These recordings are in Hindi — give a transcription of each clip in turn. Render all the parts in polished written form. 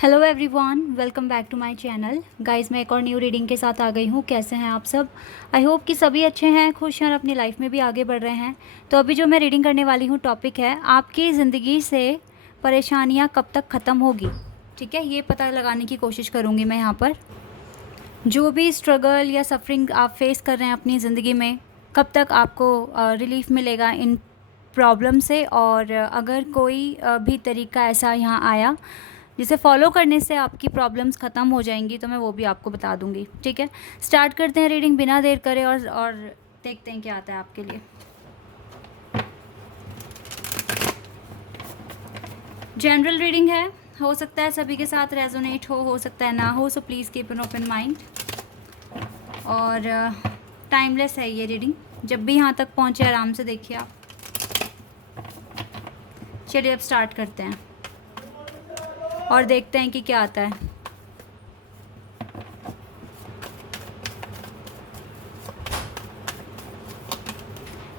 Hello everyone, welcome back to my channel. Guys, मैं एक और न्यू रीडिंग के साथ आ गई हूँ। कैसे हैं आप सब? आई होप कि सभी अच्छे हैं, खुश हैं और अपनी लाइफ में भी आगे बढ़ रहे हैं। तो अभी जो मैं रीडिंग करने वाली हूँ टॉपिक है, आपकी ज़िंदगी से परेशानियाँ कब तक ख़त्म होगी। ठीक है, ये पता लगाने की कोशिश करूँगी मैं यहाँ पर। जो भी स्ट्रगल या सफरिंग आप फेस कर रहे हैं अपनी ज़िंदगी में, कब तक आपको रिलीफ मिलेगा इन प्रॉब्लम से। और अगर कोई भी तरीका ऐसा यहाँ आया जिसे फॉलो करने से आपकी प्रॉब्लम्स ख़त्म हो जाएंगी, तो मैं वो भी आपको बता दूंगी। ठीक है, स्टार्ट करते हैं रीडिंग बिना देर करे और देखते हैं क्या आता है आपके लिए। जनरल रीडिंग है, हो सकता है सभी के साथ रेजोनेट हो सकता है ना हो, so please keep an open mind. और टाइमलेस है ये रीडिंग, जब भी यहाँ तक पहुँचे आराम से देखिए आप। चलिए अब स्टार्ट करते हैं और देखते हैं कि क्या आता है।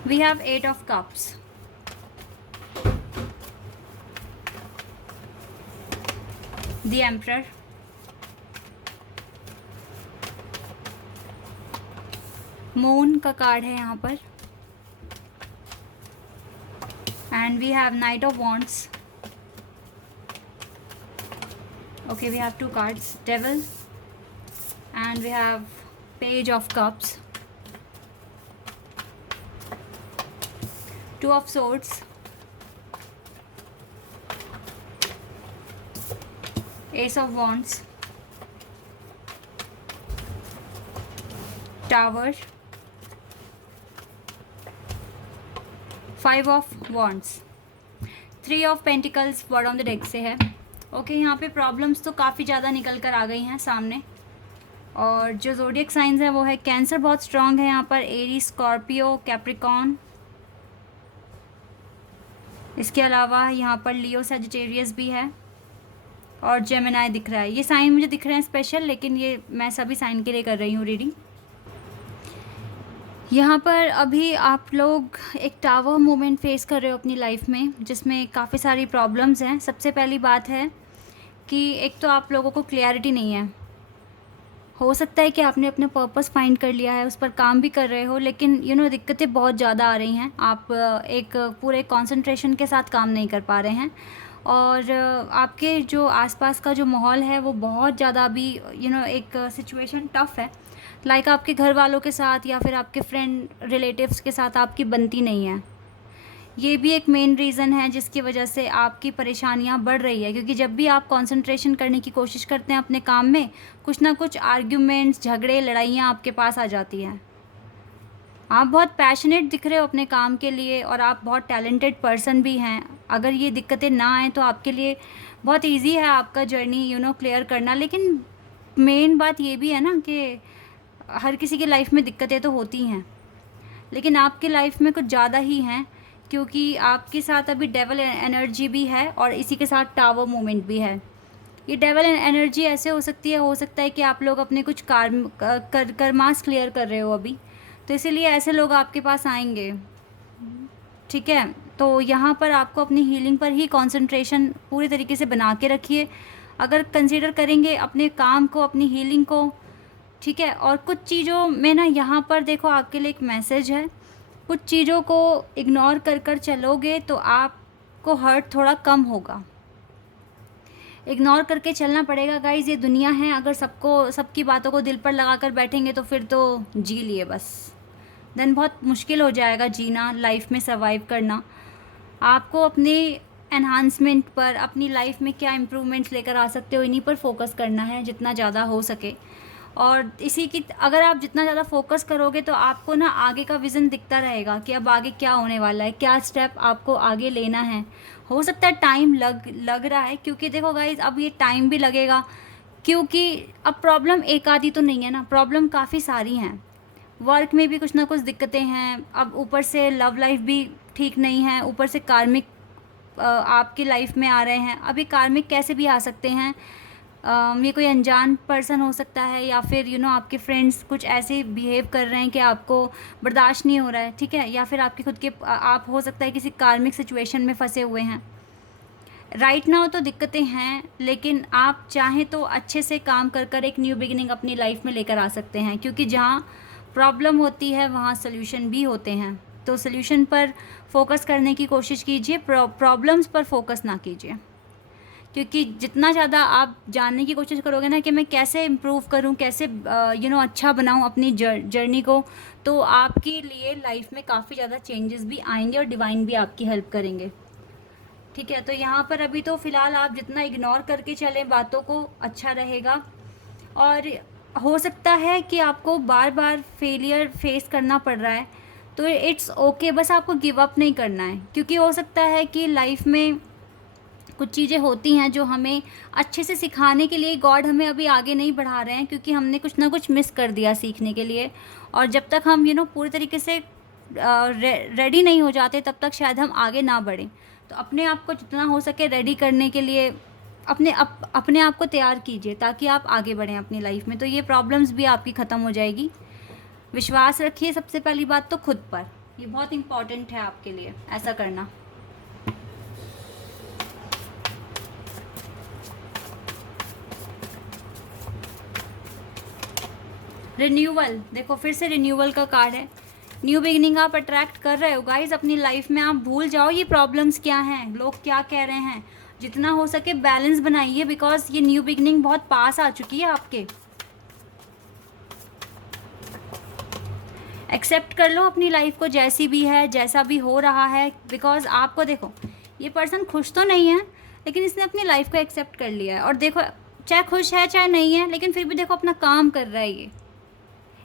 We have 8 of Cups. The Emperor. Moon का कार्ड है यहाँ पर। And we have Knight of Wands. Okay, we have two cards. Devil. And we have Page of Cups. Two of Swords. Ace of Wands. Tower. Five of Wands. Three of Pentacles bottom of the deck से है। ओके, यहाँ पे प्रॉब्लम्स तो काफ़ी ज़्यादा निकल कर आ गई हैं सामने। और जो ज़ोडिएक साइंस है वो है कैंसर, बहुत स्ट्रांग है यहाँ पर। Aries, Scorpio, Capricorn. इसके अलावा यहाँ पर लियो, सजिटेरियस भी है और जेमिनाई दिख रहा है। ये साइन मुझे दिख रहे हैं स्पेशल, लेकिन ये मैं सभी साइन के लिए कर रही हूँ रीडिंग। यहाँ पर अभी आप लोग एक टावर मोमेंट फेस कर रहे हो अपनी लाइफ में, जिसमें काफ़ी सारी प्रॉब्लम्स हैं। सबसे पहली बात है कि एक तो आप लोगों को क्लियरिटी नहीं है। हो सकता है कि आपने अपने पर्पस फाइंड कर लिया है, उस पर काम भी कर रहे हो, लेकिन दिक्कतें बहुत ज़्यादा आ रही हैं। आप एक पूरे कंसंट्रेशन के साथ काम नहीं कर पा रहे हैं। और आपके जो आसपास का जो माहौल है वो बहुत ज़्यादा अभी एक सिचुएशन टफ़ है। लाइक आपके घर वालों के साथ या फिर आपके फ्रेंड रिलेटिव्स के साथ आपकी बनती नहीं है। ये भी एक मेन रीज़न है जिसकी वजह से आपकी परेशानियां बढ़ रही है, क्योंकि जब भी आप कंसंट्रेशन करने की कोशिश करते हैं अपने काम में, कुछ ना कुछ आर्ग्यूमेंट्स, झगड़े, लड़ाइयाँ आपके पास आ जाती हैं। आप बहुत पैशनेट दिख रहे हो अपने काम के लिए और आप बहुत टैलेंटेड पर्सन भी हैं। अगर ये दिक्कतें ना आएँ तो आपके लिए बहुत ईजी है आपका जर्नी क्लियर करना। लेकिन मेन बात ये भी है ना कि हर किसी की लाइफ में दिक्कतें तो होती हैं, लेकिन आपकी लाइफ में कुछ ज़्यादा ही हैं, क्योंकि आपके साथ अभी डेवल एनर्जी भी है और इसी के साथ टावर मूवमेंट भी है। ये डेवल एनर्जी ऐसे हो सकती है, हो सकता है कि आप लोग अपने कुछ कर्मास क्लियर कर रहे हो अभी, तो इसीलिए ऐसे लोग आपके पास आएंगे। ठीक है, तो यहाँ पर आपको अपनी हीलिंग पर ही कंसंट्रेशन पूरी तरीके से बना के रखिए। अगर कंसीडर करेंगे अपने काम को, अपनी हीलिंग को, ठीक है। और कुछ चीज़ों में ना यहाँ पर देखो, आपके लिए एक मैसेज है। कुछ चीज़ों को इग्नोर कर कर चलोगे तो आपको हर्ट थोड़ा कम होगा। इग्नोर करके चलना पड़ेगा गाइज, ये दुनिया है। अगर सबकी बातों को दिल पर लगा कर बैठेंगे तो फिर तो जी लिए बस, देन बहुत मुश्किल हो जाएगा जीना, लाइफ में सर्वाइव करना। आपको अपने एनहांसमेंट पर, अपनी लाइफ में क्या इम्प्रूवमेंट्स लेकर आ सकते हो, इन्हीं पर फोकस करना है जितना ज़्यादा हो सके। और इसी की अगर आप जितना ज़्यादा फोकस करोगे तो आपको ना आगे का विज़न दिखता रहेगा कि अब आगे क्या होने वाला है, क्या स्टेप आपको आगे लेना है। हो सकता है टाइम लग रहा है, क्योंकि देखो गाइज, अब ये टाइम भी लगेगा, क्योंकि अब प्रॉब्लम एक आधी तो नहीं है ना, प्रॉब्लम काफ़ी सारी हैं। वर्क में भी कुछ ना कुछ दिक्कतें हैं, अब ऊपर से लव लाइफ भी ठीक नहीं है, ऊपर से कार्मिक आपकी लाइफ में आ रहे हैं। अभी कार्मिक कैसे भी आ सकते हैं, ये कोई अनजान पर्सन हो सकता है, या फिर आपके फ्रेंड्स कुछ ऐसे बिहेव कर रहे हैं कि आपको बर्दाश्त नहीं हो रहा है, ठीक है। या फिर आपके खुद के आप हो सकता है किसी कार्मिक सिचुएशन में फंसे हुए हैं। राइट नाउ तो दिक्कतें हैं, लेकिन आप चाहें तो अच्छे से काम कर कर एक न्यू बिगिनिंग अपनी लाइफ में लेकर आ सकते हैं, क्योंकि जहाँ प्रॉब्लम होती है वहाँ सॉल्यूशन भी होते हैं। तो सॉल्यूशन पर फोकस करने की कोशिश कीजिए, प्रॉब्लम्स पर फोकस ना कीजिए, क्योंकि जितना ज़्यादा आप जानने की कोशिश करोगे ना कि मैं कैसे इम्प्रूव करूं, कैसे अच्छा बनाऊं अपनी जर्नी को, तो आपके लिए लाइफ में काफ़ी ज़्यादा चेंजेस भी आएंगे और डिवाइन भी आपकी हेल्प करेंगे। ठीक है, तो यहाँ पर अभी तो फ़िलहाल आप जितना इग्नोर करके चलें बातों को, अच्छा रहेगा। और हो सकता है कि आपको बार बार फेलियर फेस करना पड़ रहा है, तो इट्स ओके, बस आपको गिव अप नहीं करना है, क्योंकि हो सकता है कि लाइफ में कुछ चीज़ें होती हैं जो हमें अच्छे से सिखाने के लिए गॉड हमें अभी आगे नहीं बढ़ा रहे हैं, क्योंकि हमने कुछ ना कुछ मिस कर दिया सीखने के लिए। और जब तक हम पूरी तरीके से रेडी नहीं हो जाते, तब तक शायद हम आगे ना बढ़ें। तो अपने आप को जितना हो सके रेडी करने के लिए अपने आप को तैयार कीजिए, ताकि आप आगे बढ़ें अपनी लाइफ में। तो ये प्रॉब्लम्स भी आपकी ख़त्म हो जाएगी। विश्वास रखिए सबसे पहली बात तो खुद पर, ये बहुत इम्पॉर्टेंट है आपके लिए ऐसा करना। रिन्यूअल, देखो फिर से रिन्यूअल का कार्ड है। न्यू बिगिनिंग आप अट्रैक्ट कर रहे हो गाइज अपनी लाइफ में। आप भूल जाओ ये प्रॉब्लम्स क्या हैं, लोग क्या कह रहे हैं। जितना हो सके बैलेंस बनाइए, बिकॉज ये न्यू बिगिनिंग बहुत पास आ चुकी है आपके। एक्सेप्ट कर लो अपनी लाइफ को जैसी भी है, जैसा भी हो रहा है, बिकॉज आपको देखो ये पर्सन खुश तो नहीं है, लेकिन इसने अपनी लाइफ को एक्सेप्ट कर लिया है। और देखो चाहे खुश है चाहे नहीं है, लेकिन फिर भी देखो अपना काम कर रहा है ये।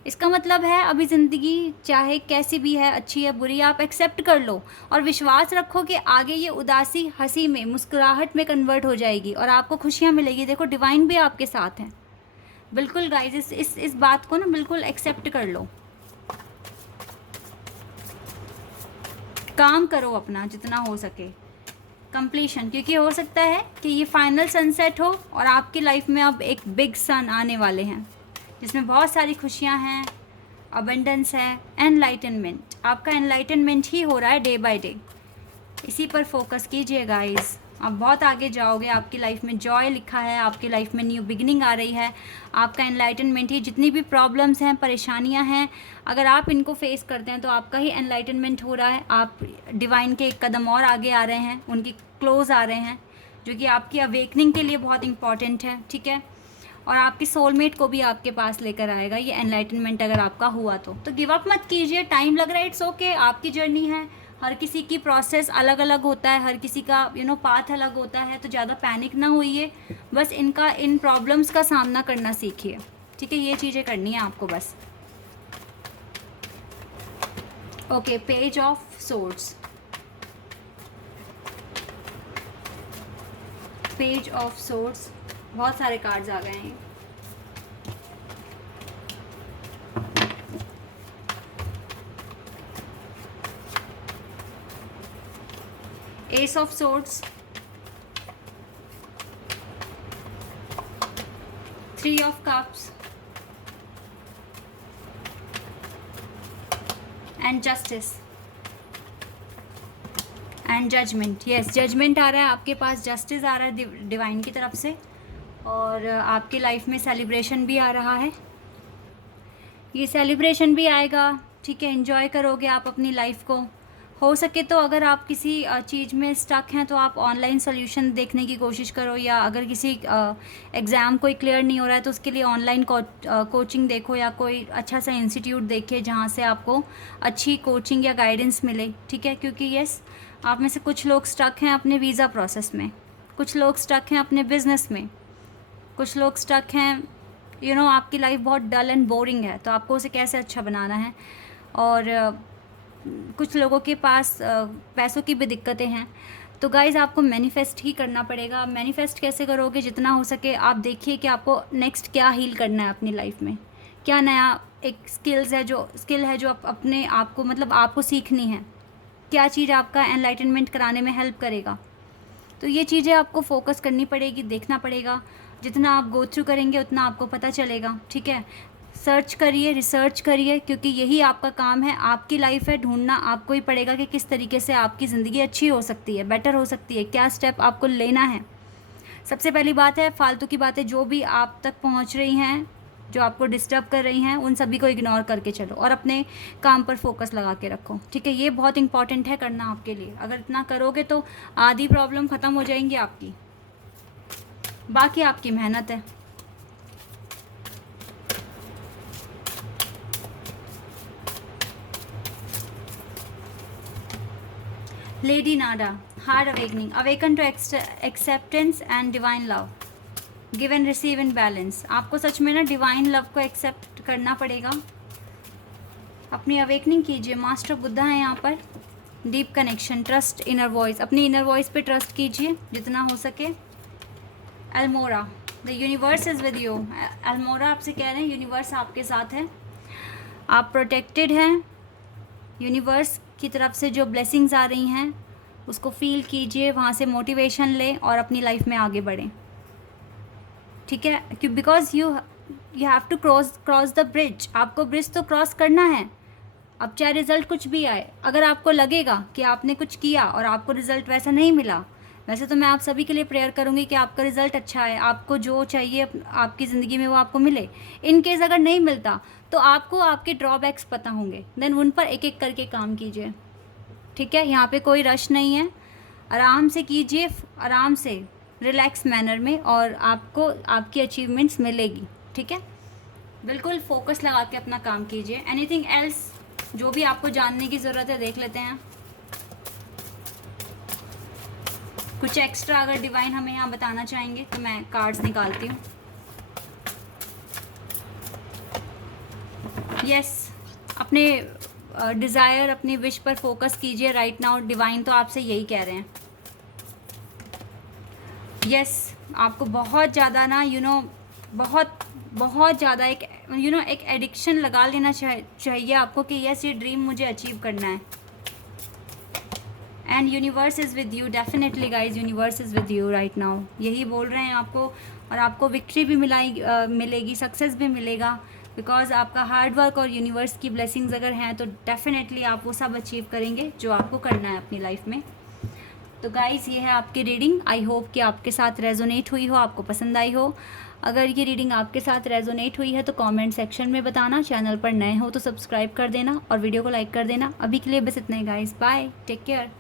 इसका मतलब है अभी ज़िंदगी चाहे कैसी भी है, अच्छी है बुरी, आप एक्सेप्ट कर लो और विश्वास रखो कि आगे ये उदासी हंसी में, मुस्कुराहट में कन्वर्ट हो जाएगी और आपको खुशियाँ मिलेगी। देखो डिवाइन भी आपके साथ है। बिल्कुल गाइज इस बात को ना बिल्कुल एक्सेप्ट कर लो। काम करो अपना जितना हो सके, कंप्लीशन, क्योंकि हो सकता है कि ये फाइनल सनसेट हो और आपकी लाइफ में अब एक बिग सन आने वाले हैं, जिसमें बहुत सारी खुशियां हैं, अबंडेंस है, एनलाइटनमेंट। आपका एनलाइटनमेंट ही हो रहा है डे बाय डे। इसी पर फोकस कीजिए गाइस, आप बहुत आगे जाओगे। आपकी लाइफ में जॉय लिखा है, आपकी लाइफ में न्यू बिगिनिंग आ रही है। आपका एनलाइटनमेंट ही, जितनी भी प्रॉब्लम्स हैं, परेशानियां हैं, अगर आप इनको फेस करते हैं तो आपका ही एनलाइटनमेंट हो रहा है। आप डिवाइन के एक कदम और आगे आ रहे हैं, उनकी क्लोज आ रहे हैं, जो कि आपकी अवेकनिंग के लिए बहुत इंपॉर्टेंट है। ठीक है, और आपकी सोलमेट को भी आपके पास लेकर आएगा ये एनलाइटनमेंट, अगर आपका हुआ तो गिव अप मत कीजिए। टाइम लग रहा है, इट्स ओके, आपकी जर्नी है। हर किसी की प्रोसेस अलग अलग होता है, हर किसी का पाथ अलग होता है, तो ज़्यादा पैनिक ना होइए। बस इन प्रॉब्लम्स का सामना करना सीखिए। ठीक है, ये चीज़ें करनी है आपको बस। Okay, page of swords, page of swords, बहुत सारे कार्ड्स आ गए हैं। Ace of swords, 3 of cups and justice and judgement. Yes, judgement आ रहा है आपके पास, जस्टिस आ रहा है डिवाइन की तरफ से, और आपकी लाइफ में सेलिब्रेशन भी आ रहा है। ये सेलिब्रेशन भी आएगा। ठीक है, एंजॉय करोगे आप अपनी लाइफ को। हो सके तो अगर आप किसी चीज़ में स्टक हैं तो आप ऑनलाइन सोल्यूशन देखने की कोशिश करो, या अगर किसी एग्ज़ाम कोई क्लियर नहीं हो रहा है तो उसके लिए ऑनलाइन कोचिंग देखो, या कोई अच्छा सा इंस्टीट्यूट देखिए जहाँ से आपको अच्छी कोचिंग या गाइडेंस मिले। ठीक है, क्योंकि यस, आप में से कुछ लोग स्टक हैं अपने वीज़ा प्रोसेस में, कुछ लोग स्टक हैं अपने बिज़नेस में, कुछ लोग स्टक हैं आपकी लाइफ बहुत डल एंड बोरिंग है, तो आपको उसे कैसे अच्छा बनाना है। और कुछ लोगों के पास पैसों की भी दिक्कतें हैं। तो गाइज़ आपको मैनिफेस्ट ही करना पड़ेगा। मैनिफेस्ट कैसे करोगे? जितना हो सके आप देखिए कि आपको नेक्स्ट क्या हील करना है अपनी लाइफ में, क्या नया एक स्किल है जो अपने आप को आपको सीखनी है, क्या चीज़ आपका एनलाइटनमेंट कराने में हेल्प करेगा। तो ये चीज़ें आपको फोकस करनी पड़ेगी, देखना पड़ेगा। जितना आप गो थ्रू करेंगे उतना आपको पता चलेगा। ठीक है, सर्च करिए, रिसर्च करिए, क्योंकि यही आपका काम है, आपकी लाइफ है, ढूंढना आपको ही पड़ेगा कि किस तरीके से आपकी ज़िंदगी अच्छी हो सकती है, बेटर हो सकती है, क्या स्टेप आपको लेना है। सबसे पहली बात है, फालतू की बातें जो भी आप तक पहुंच रही हैं, जो आपको डिस्टर्ब कर रही हैं, उन सभी को इग्नोर करके चलो और अपने काम पर फोकस लगा के रखो। ठीक है, ये बहुत इंपॉर्टेंट है करना आपके लिए। अगर इतना करोगे तो आधी प्रॉब्लम ख़त्म हो जाएंगी आपकी, बाकी आपकी मेहनत है। Lady Nada, hard awakening, awaken to acceptance and divine love, give and receive in balance. आपको सच में ना डिवाइन लव को एक्सेप्ट करना पड़ेगा, अपनी अवेकनिंग कीजिए। मास्टर बुद्धा है यहाँ पर। Deep connection, trust inner voice, अपनी इनर वॉइस पे ट्रस्ट कीजिए जितना हो सके। Almora, the universe is with you. Almora आपसे कह रहे हैं यूनिवर्स आपके साथ है, आप प्रोटेक्टेड हैं। यूनिवर्स की तरफ से जो ब्लेसिंग्स आ रही हैं उसको फील कीजिए, वहाँ से मोटिवेशन लें और अपनी लाइफ में आगे बढ़ें। ठीक है, क्यों? Because you have to cross the bridge. आपको ब्रिज तो क्रॉस करना है। अब चाहे रिज़ल्ट कुछ भी आए, अगर आपको लगेगा कि आपने कुछ किया और आपको रिज़ल्ट वैसा नहीं मिला, वैसे तो मैं आप सभी के लिए प्रेयर करूँगी कि आपका रिज़ल्ट अच्छा है, आपको जो चाहिए आपकी ज़िंदगी में वो आपको मिले। इन केस अगर नहीं मिलता तो आपको आपके ड्रॉबैक्स पता होंगे, देन उन पर एक एक करके काम कीजिए। ठीक है, यहाँ पे कोई रश नहीं है, आराम से कीजिए, आराम से रिलैक्स मैनर में, और आपको आपकी अचीवमेंट्स मिलेगी। ठीक है, बिल्कुल फोकस लगा के अपना काम कीजिए। एनीथिंग एल्स जो भी आपको जानने की ज़रूरत है देख लेते हैं। कुछ एक्स्ट्रा अगर डिवाइन हमें यहाँ बताना चाहेंगे तो मैं कार्ड्स निकालती हूँ। यस, अपने डिज़ायर, अपनी विश पर फोकस कीजिए राइट नाउ। डिवाइन तो आपसे यही कह रहे हैं। यस, आपको बहुत ज़्यादा ना बहुत ज़्यादा एक एक एडिक्शन लगा लेना चाहिए आपको कि यस, ये ड्रीम मुझे अचीव करना है। And universe is with you, definitely guys, universe is with you right now. यही बोल रहे हैं आपको, और आपको विक्ट्री भी मिलेगी, सक्सेस भी मिलेगा, बिकॉज आपका हार्ड वर्क और यूनिवर्स की ब्लेसिंग्स अगर हैं तो डेफिनेटली आप वो सब अचीव करेंगे जो आपको करना है अपनी लाइफ में। तो गाइज़, ये है आपकी रीडिंग। आई होप कि आपके साथ रेजोनेट हुई हो, आपको पसंद आई हो। अगर ये रीडिंग आपके साथ रेजोनेट हुई है तो कमेंट सेक्शन में बताना। चैनल पर नए हो तो सब्सक्राइब कर देना और वीडियो को लाइक कर देना। अभी के लिए बस इतना ही गाइज़, बाय, टेक केयर।